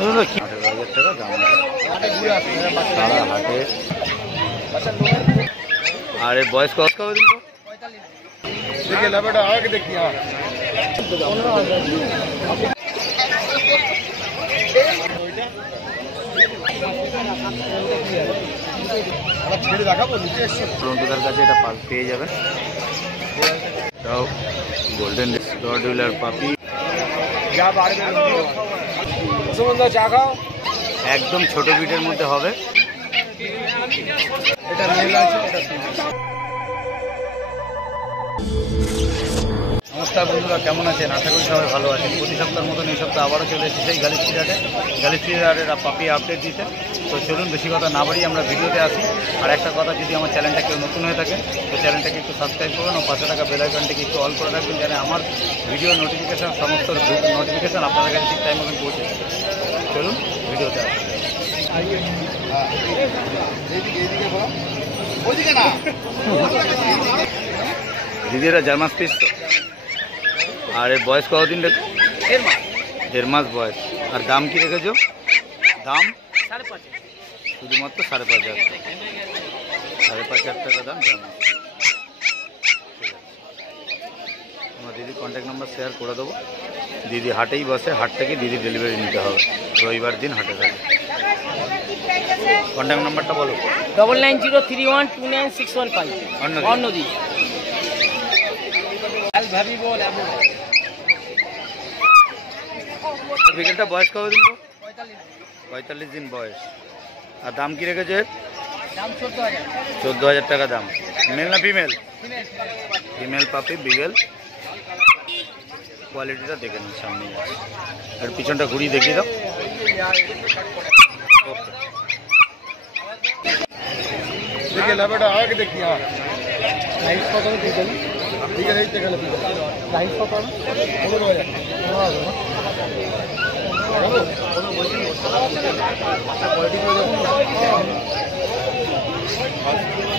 18,000 টাকা দাম সারা হাটে। আর এর বয়স কত কবে দিন রন্টুদার কাছে এটা পেয়ে যাবেন। এটাও গোল্ডেন রডউইলার পাপি, একদম ছোট বিটের মধ্যে হবে। নমস্কার বন্ধুরা, কেমন আছেন? আশা করি সবাই ভালো আছেন। প্রতি সপ্তাহের মতন এই সপ্তাহে আবারও চলে এসেছি সেই গ্যালিস্ট্রি হাটের পাপি আপডেট দিতে। তো চলুন বেশি কথা না বাড়িয়ে আমরা ভিডিওতে আসি। আর একটা কথা, যদি আমার চ্যানেলটা কেউ নতুন হয়ে থাকে তো চ্যানেলটাকে একটু সাবস্ক্রাইব করবেন ও পাশে থাকা বেল আইকনটাকে একটু অল করে রাখবেন, যেন আমার ভিডিওর নোটিফিকেশান, সমস্ত নোটিফিকেশান আপনাদের কাছে ঠিক টাইম মতন পৌঁছে যাবে। চলুন ভিডিওতে আসি। দিদিরা জার্মান স্পিচ তো। আর এর বয়স কতদিন রেখে? 1.5 মাস বয়স। আর দাম কি রেখেছো? দাম 5.5, শুধুমাত্র 5.5 টাকা দাম। আমার দিদির কন্ট্যাক্ট নাম্বার শেয়ার করে দেবো। দিদি হাটেই বসে, হাট থেকে দিদি ডেলিভারি নিতে হবে, রবিবার দিন হাটে থাকে। কন্ট্যাক্ট নাম্বারটা বলো। 9903129615 অন্যদি। বিকেলটা বয়স কবে দিন? 45 দিন বয়স। আর দাম কি রেখেছে? 14,000 টাকা দাম। মেল না ফিমেল? ফিমেল পাপি বিগেল। কোয়ালিটিটা দেখে নিন সামনে। আর পিছনটা ঘুরিয়ে দেখিয়ে দাও।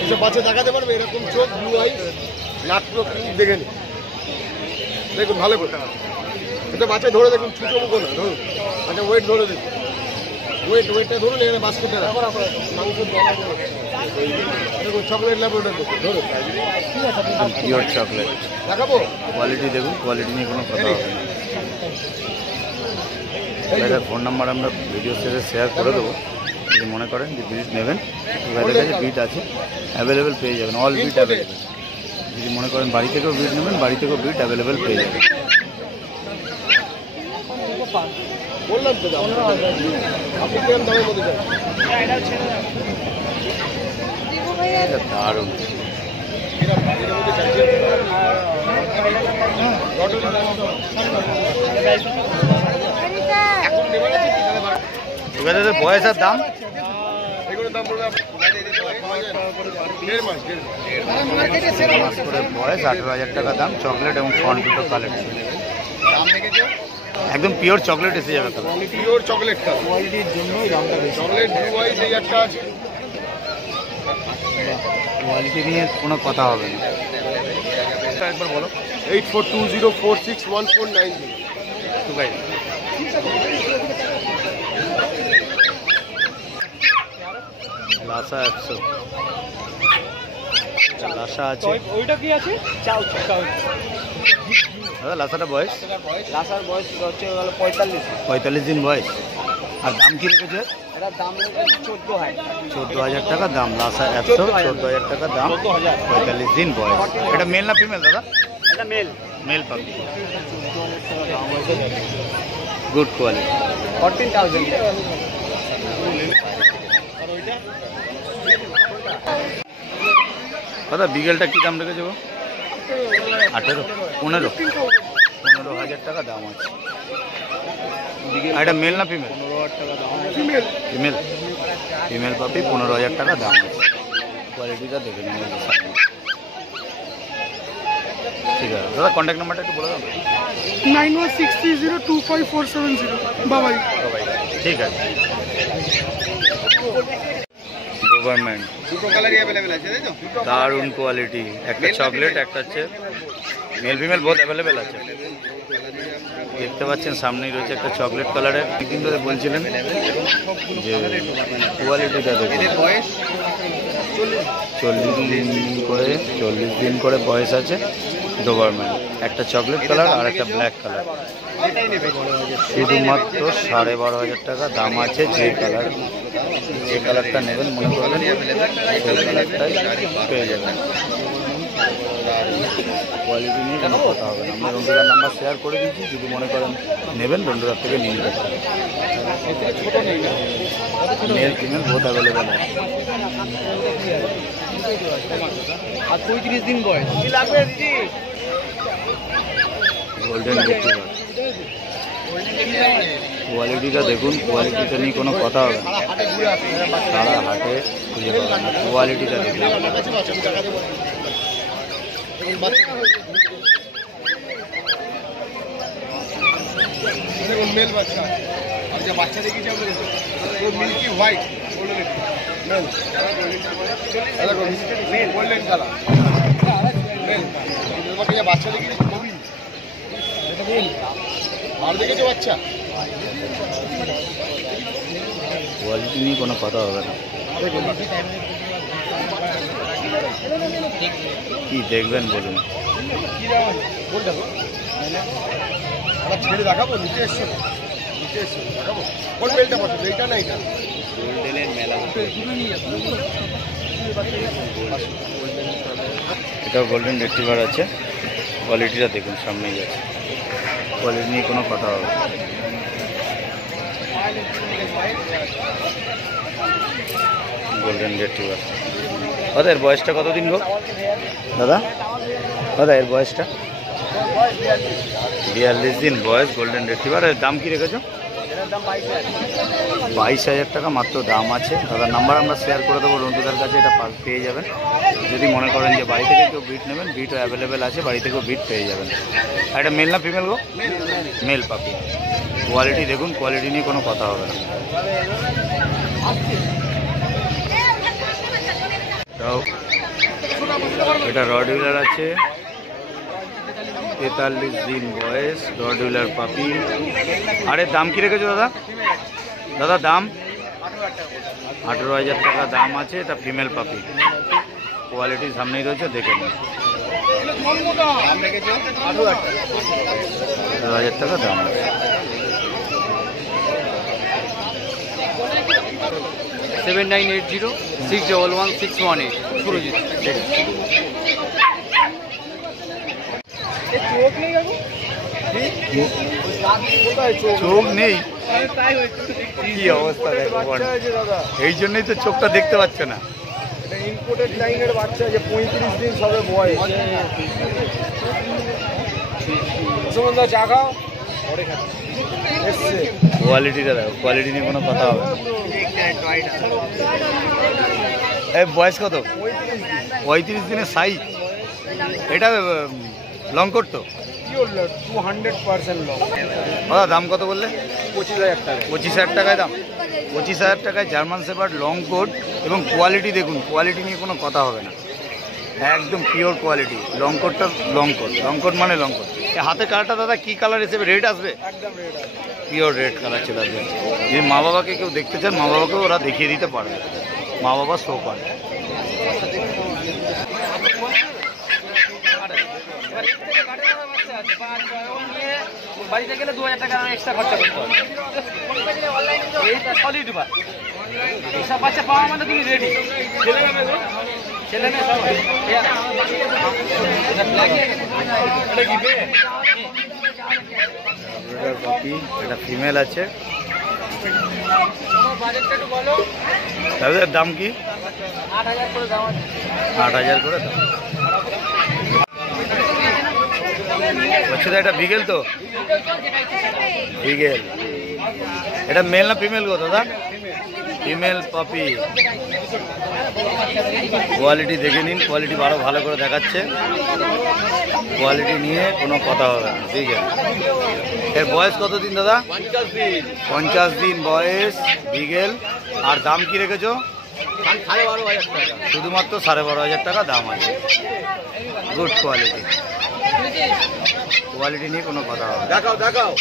এসব বাচ্চা দেখাতে পারবে? এরকম চোখ, ব্লু আই, নাক পুরো দেখে নি, দেখুন ভালো করে। এটা বাচ্চা ধরে দেখুন, ছুটো মুখো না, ধরুন আচ্ছা ওয়েট ধরে দেখুন, ওয়েটটা ধরুন। এখানে বাস্কেটটা মাংস দেখুন, চকলেট ল্যাবরেটর দেখুন, ধরুন পিওর চকলেট দেখাবো। কোয়ালিটি দেখুন, কোয়ালিটি নিয়ে কোনো কথা হবে না। ফোন নাম্বার আমরা ভিডিও শেষে শেয়ার করে দেবো। যদি মনে করেন যে বিট নেবেন, এদের কাছে বিট আছে, অ্যাভেলেবেল পেয়ে যাবেন, অল বিট অ্যাভেলেবেল। যদি মনে করেন বাড়ি থেকেও বিট নেবেন, বাড়ি থেকেও বিট অ্যাভেলেবেল পেয়ে যাবেন। বললাম তো আপনি কেমন দামের মধ্যে যাবেন? দারুণ। এবারে বয়স আর দাম এগুলোর দাম পড়বে 1.5 মাস করে বয়স, 18,000 টাকা দাম। চকলেট এবং ফন্ট দুটো কালেকশন, একদম পিওর চকলেট এসে যাবে। পিওর চকলেটটা কোয়ালিটির জন্যই দামটা বেশি। চকলেট ব্লু আই সেই একটা আছে, কোয়ালিটি নিয়ে কোনো কথা হবে না। একবার বলো। 8420461490 দুবাই। লাসা 100, লাসা আছে। ওইটা কি আছে? দাদা লাসাটা বয়স? লাসার বয়স হচ্ছে 45 দিন বয়স। আর দাম কি রেখেছে? এটার দাম 14,000 টাকা দাম। লাসা 100, 14,000 টাকা দাম, 45 দিন বয়স। এটা মেল না ফিমেল দাদা? এটা মেল। মেল পাবি। Good quality. 14,000। দাদা বিকেলটা কী দাম রেখেছে? 15,000 টাকা দাম আছে। আর এটা মেল না ফিমেল? 15,000 টাকা দাম। ফিমেল। ফিমেল পাপি, 15,000 টাকা দাম আছে। কোয়ালিটিটা দেখে নিন। ঠিক আছে দাদা, কন্ট্যাক্ট নাম্বারটা একটু বলে দাও। 9163025470 বাবাই। ঠিক আছে। গভর্নমেন্ট দুটো কালারই অ্যাভেলেবেল আছে, তাই তো? দারুণ কোয়ালিটি। একটা চকলেট, একটা হচ্ছে মেল ফিমেল, বহুত অ্যাভেলেবেল আছে। দেখতে পাচ্ছেন সামনেই রয়েছে একটা চকলেট কালারের। একদিন ধরে বলছিলেন যে কোয়ালিটিটা দেখুন, 40 দিন করে বয়স আছে। ডোবারম্যান একটা চকলেট কালার আর একটা ব্ল্যাক কালার, শুধুমাত্র 12,500 টাকা দাম আছে। যে কালারটা নেবেন মনে করবেন সেই কালারটাই পেয়ে যাবেন। কোয়ালিটি নিয়ে কোনো কথা হবে না। আমি রন্ডুদার নাম্বার শেয়ার করে দিয়েছি, যদি মনে করেন নেবেন রন্ডুদার থেকে নিয়ে নিতে পারেন। মেল ফিমেল বহুত অ্যাভেলেবেল আছে। আর 35 দিন বয়স কি লাগবে দিদি? গোল্ডেন রিট্রিভার কোয়ালিটিটা দেখুন, কোয়ালিটিটা নিয়ে কোনো কথা হবে না। সারা হাটে খুঁজে পাবেন না। কোয়ালিটিটা দেখুন, মেল বাচ্চা আর যে বাচ্চা দেখেছি আমরা milky white golden colour male. বাচ্চা দেখেছি খুবই আর দেখেছো বাচ্চা। কোয়ালিটি নিয়ে কোনো কথা হবে না। কি দেখবেন বলুন? ছেড়ে দেখাবো, নিচে এসছো দেখাবো। কোন বেলটা পছন্দ, এইটা না এইটা? এটাও গোল্ডেন রিট্রিভার আছে। কোয়ালিটিটা দেখুন, সামনেই আছে। কোয়ালিটি নিয়ে কোনো কথা হবে না। গোল্ডেন রিট্রিভার দাদা, এর বয়সটা কতদিন গো দাদা? এর বয়সটা 42 দিন বয়স। Golden retriever. এর দাম কি রেখেছো? 22,000 টাকা মাত্র দাম আছে। দাদার নাম্বার আমরা শেয়ার করে দেবো, রন্টুদার কাছে এটা পেয়ে যাবেন। যদি মনে করেন যে বাড়ি থেকে কেউ বিট নেবেন, বিটও অ্যাভেলেবেল আছে, বাড়ি থেকেও বিট পেয়ে যাবেন। আর এটা মেল না ফিমেল গো? Male puppy. কোয়ালিটি দেখুন, কোয়ালিটি নিয়ে কোনো কথা হবে না। এটা রডউইলার আছে, 43 দিন বয়স, রডউইলার পাপি। আরে দাম কি রেখেছো দাদা? দাম 18,000 টাকা দাম আছে। এটা ফিমেল পাপি। কোয়ালিটি সামনেই রয়েছে, দেখে নিন। 18,000 টাকা দাম আছে। সেভেন 980-611-618 সুরজিৎ। চোখ নেই, কি অবস্থা দেখুন। এই জন্যই তো চোখটা দেখতে পাচ্ছে না। ইম্পোর্টেড লাইনের বাচ্চা যে 35 দিন সবে বয়স। সুমন্দা চা খাও। কোয়ালিটিটা দেখো, কোয়ালিটি নিয়ে কোনো কথা হবে না। এই বয়স কত? 35 দিনের সাইজ। এটা লং কোট তো? 200% লং। দাদা দাম কত বললে? 25,000 টাকা। 25,000 টাকায় দাম। 25,000 টাকায় জার্মান শেপার্ড লং কোট। এবং কোয়ালিটি দেখুন, কোয়ালিটি নিয়ে কোনো কথা হবে না। একদম পিওর কোয়ালিটি। লং কোটটা লং কোট মানে লং কোট। হাতে কালারটা দাদা কি কালার হিসেবে? রেড আসবে? একদম রেড আছে। পিওর রেড কালার চলে আসবে। যদি মা বাবাকে কেউ দেখতে চান, মা বাবাকেও ওরা দেখিয়ে দিতে পারবে। মা বাবা শো করে। বাড়িতে গেলে 2,000 টাকা এক্সট্রা খরচা করতে হবে। এইটা সলিড বা এইসব বাচ্চা পাওয়া মানে তুমি রেডি। ছেলে মেয়ে সব এটা ফিমেল আছে। বাজেটটা একটু বলো। তাদের দাম কি? 8,000 করে দাম আছে। 8,000 করে দাম। বলছি এটা বিগেল তো? বিগেল। এটা মেল না ফিমেল গো দাদা? ফিমেল পাপি। কোয়ালিটি দেখে নিন, কোয়ালিটি আরও ভালো করে দেখাচ্ছে। কোয়ালিটি নিয়ে কোনো কথা হবে না। ঠিক আছে। এর বয়স কত দিন দাদা? 50 দিন বয়স, বিগেল। আর দাম কি রেখেছো? 12,500 টাকা। শুধুমাত্র 12,500 টাকা দাম আছে। Good quality. কোয়ালিটি নিয়ে কোনো কথা হবে না। দেখাও দেখাও।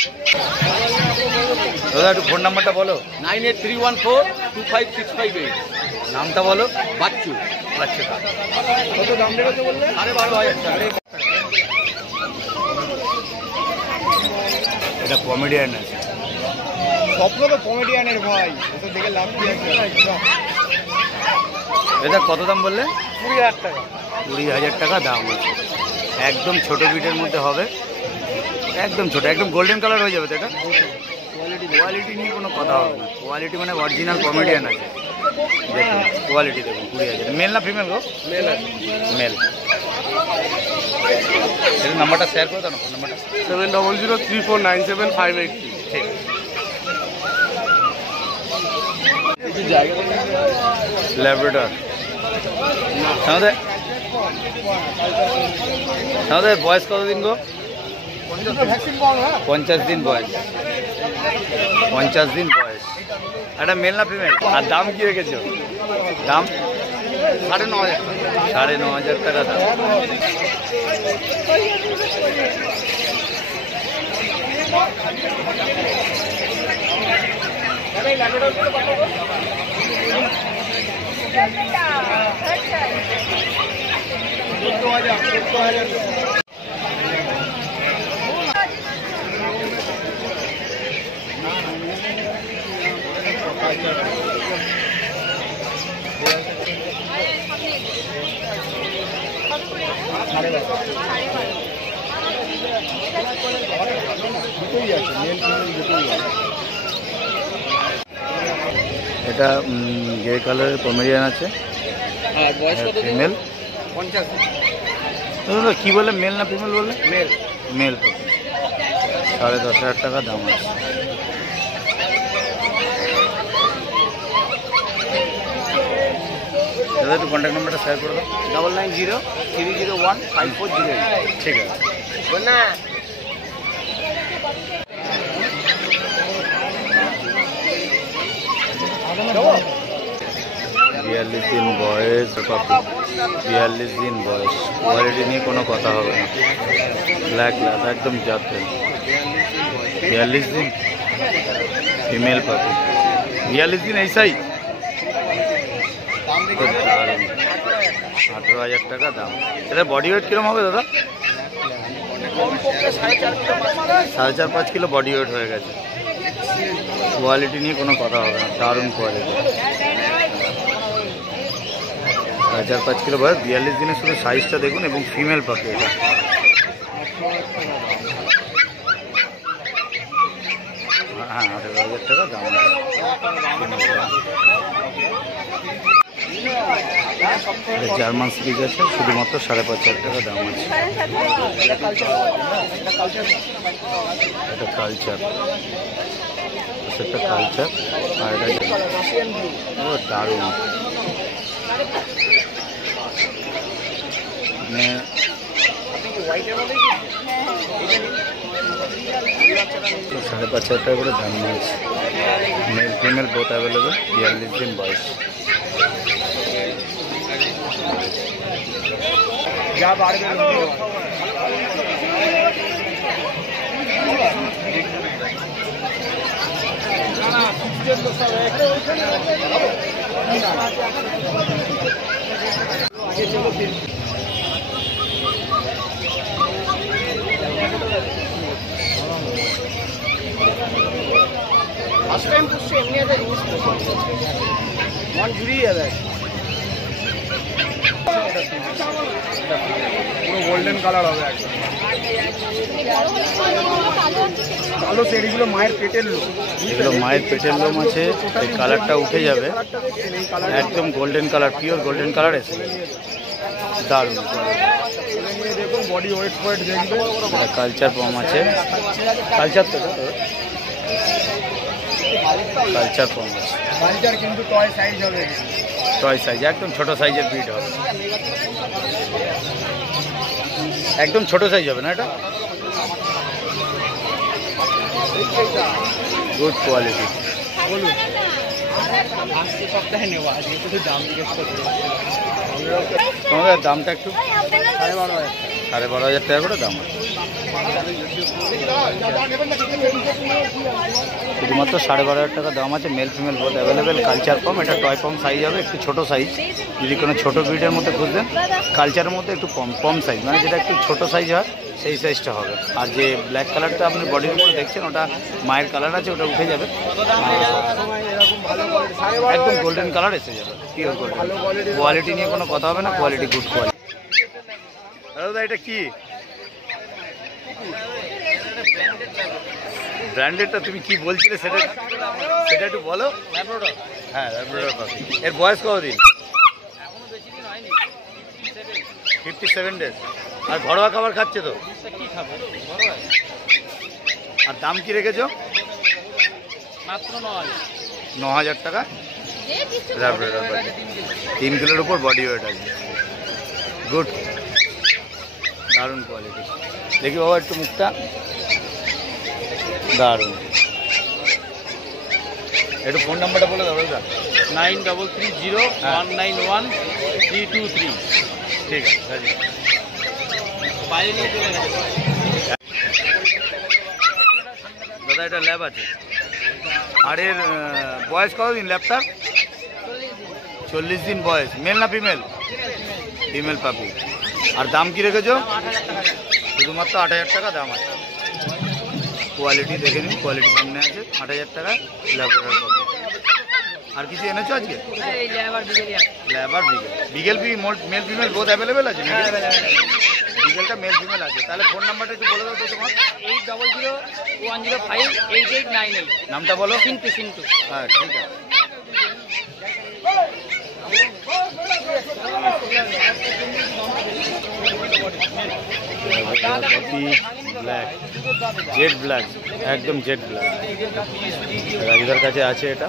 দাদা একটু ফোন নাম্বারটা বলো। 9831425658। নামটা বলো। বাচ্চু। আচ্ছা কত দাম রেখেছে বললে? 12,500 টাকা। এটা কমেডিয়ান আছে। স্বপ্ন তো কমেডিয়ানের ভাই, ওটা দেখে লাভ কি আছে? এটা কত দাম বললে? 20,000 টাকা। 20,000 টাকা দাম আছে। একদম ছোট বিটের মধ্যে হবে, একদম ছোট, একদম গোল্ডেন কালার হয়ে যাবে তো এটা। কোয়ালিটি নিয়ে কোনো কথা হবে না। কোয়ালিটি মানে অরিজিনাল কমেডিয়ান আছে। দেখুন কোয়ালিটি দেখুন 20,000। মেল না ফিমেল গো? মেল। এর নাম্বারটা শেয়ার করে দাও না, ফোন নাম্বারটা। 7003497583। ঠিক। ল্যাব্রাডর। আমাদের বয়স কতদিন গো? 50 দিন বয়স। 50 দিন বয়স। একটা মেল না ফিমেল? আর দাম কি রেখেছো? দাম 9,500। 9,500 টাকা দাম। এটা গ্রে কালারের পমেরিয়ান আছে। হ্যাঁ, বয়স কত দিন? ফিমেল। 50 দিন। কি বলে, মেল না ফিমেল বলে? মেল। মেল। 10,500 টাকা দাম আছে। দাদা একটু কন্ট্যাক্ট নাম্বারটা শেয়ার করে দাও। 9903015408। ঠিক আছে। বিয়াল্লিশ দিন বয়স পাপি, 42 দিন বয়স। কোয়ালিটি নিয়ে কোনো কথা হবে না। ব্ল্যাক গ্লাস একদম জাতের। 42 দিন ফিমেল পাপি। 42 দিন এই সাই। 18,000 টাকা দাম। এটা বডি ওয়েট কিরম হবে দাদা? 4.5 কিলো বডি ওয়েট হয়ে গেছে। কোয়ালিটি নিয়ে কোনো কথা হবে না, দারুণ কোয়ালিটি। 4.5 কিলো বয়স, 42 দিনে শুধু সাইজটা দেখুন, এবং ফিমেল পাখি এটা। হ্যাঁ 18,000 টাকা দাম আছে। জার্মান স্পিচ আছে, শুধুমাত্র 5,500 টাকা দাম আছে। এটা কালচার, একটা কালচার। আর এটা দারুণ, মানে 5,500 টাকা করে দাম নিয়েছে। Mail female both available. 42 দিন বয়স। যা বাড়বে ফার্স্ট টাইম করছি, এমনি একটা জিনিস মন জুড়িয়ে যাবে। পুরো গোল্ডেন কালার হবে একদম। কালো সেরিগুলো মায়ের পেটের লোম। এগুলো মায়ের পেটের লোম আছে, এই কালারটা উঠে যাবে, একদম golden colour, pure golden colour এসে দারুণ। দেখুন বডি ওয়েট ফয়েট দেখবে। এটা কালচার পম আছে, কালচার তো কালচার পম আছে। কালচার কিন্তু টয় সাইজ হবে, টয় সাইজ, একদম ছোট সাইজের ব্রিড হবে, একদম ছোট সাইজ হবে না এটা, গুড কোয়ালিটি। বলুন আসছে সপ্তাহে নেবো, আজকে কিছু দাম জিজ্ঞেস করতে। তোমাদের দামটা একটু 12,500 12,500 টাকা করে দাম আছে। শুধুমাত্র 12,500 টাকা দাম আছে। Male female both available. Culture pom, এটা টয় পাম সাইজ হবে, একটু ছোট সাইজ। যদি কোনো ছোটো ব্রিডের মধ্যে খুঁজবেন, কালচারের মধ্যে একটু কম সাইজ, মানে যেটা একটু ছোট সাইজ হয় সেই সাইজটা হবে। আর যে ব্ল্যাক কালারটা আপনি বডির উপরে দেখছেন, ওটা মায়ের কালার আছে, ওটা উঠে যাবে, একদম গোল্ডেন কালার এসে যাবে, পিওর গোল্ডেন। কোয়ালিটি নিয়ে কোনো কথা হবে না, কোয়ালিটি গুড কোয়ালিটি। দাদা এটা কি ব্র্যান্ডেডটা তুমি কি বলছিলে সেটা একটু বলো। হ্যাঁ, ল্যাব্রাডর পাখি। এর বয়স কতদিন? 57 ডেজ। আর ঘরোয়া খাবার খাচ্ছে তো? আর দাম কি রেখেছো? মাত্র 9,000 টাকা ল্যাব্রাডর পাখি। 3 কিলোর উপর বডি ওয়েট আছে, গুড, দারুণ কোয়ালিটি। দেখি বাবা একটু মুখটা, দারুণ। একটু ফোন নাম্বারটা বলে দাও দাদা। 9330191323। ঠিক আছে, রাজি। বাইরে নিয়ে চলে গেছে দাদা এটা ল্যাব আছে। আর এর বয়স কতদিন ল্যাবটার? 40 দিন বয়স। মেল না ফিমেল? ফিমেল পাপি। আর দাম কি রেখেছো? শুধুমাত্র 8,000 টাকা দাম আছে। কোয়ালিটি দেখে নিন, কোয়ালিটি সামনে আছে। 8,000 টাকা ল্যাবরেটর পাপি। আর কিছু এনেছো আজকে? Labour বিগেল mail female both available আছে? বিগেলটা মেল ফিমেল আছে। তাহলে ফোন নাম্বারটা একটু বলে দাও তো তোমার। 8001058898। নামটা বলো। সিন্টু। হ্যাঁ, ঠিক আছে। ব্ল্যাক, জেড ব্ল্যাক, একদম জেড ব্ল্যাক। রাজুদার কাছে আছে এটা।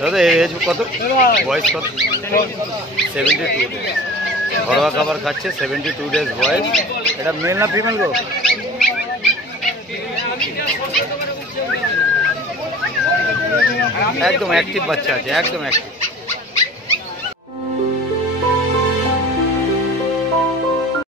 দাদা এজ কত, বয়স কত? 72 ডেজ। ঘরোয়া খাবার খাচ্ছে, 72 ডেজ বয়স। এটা মেল না ফিমেল গো? একদম অ্যাক্টিভ বাচ্চা আছে, একদম অ্যাক্টিভ।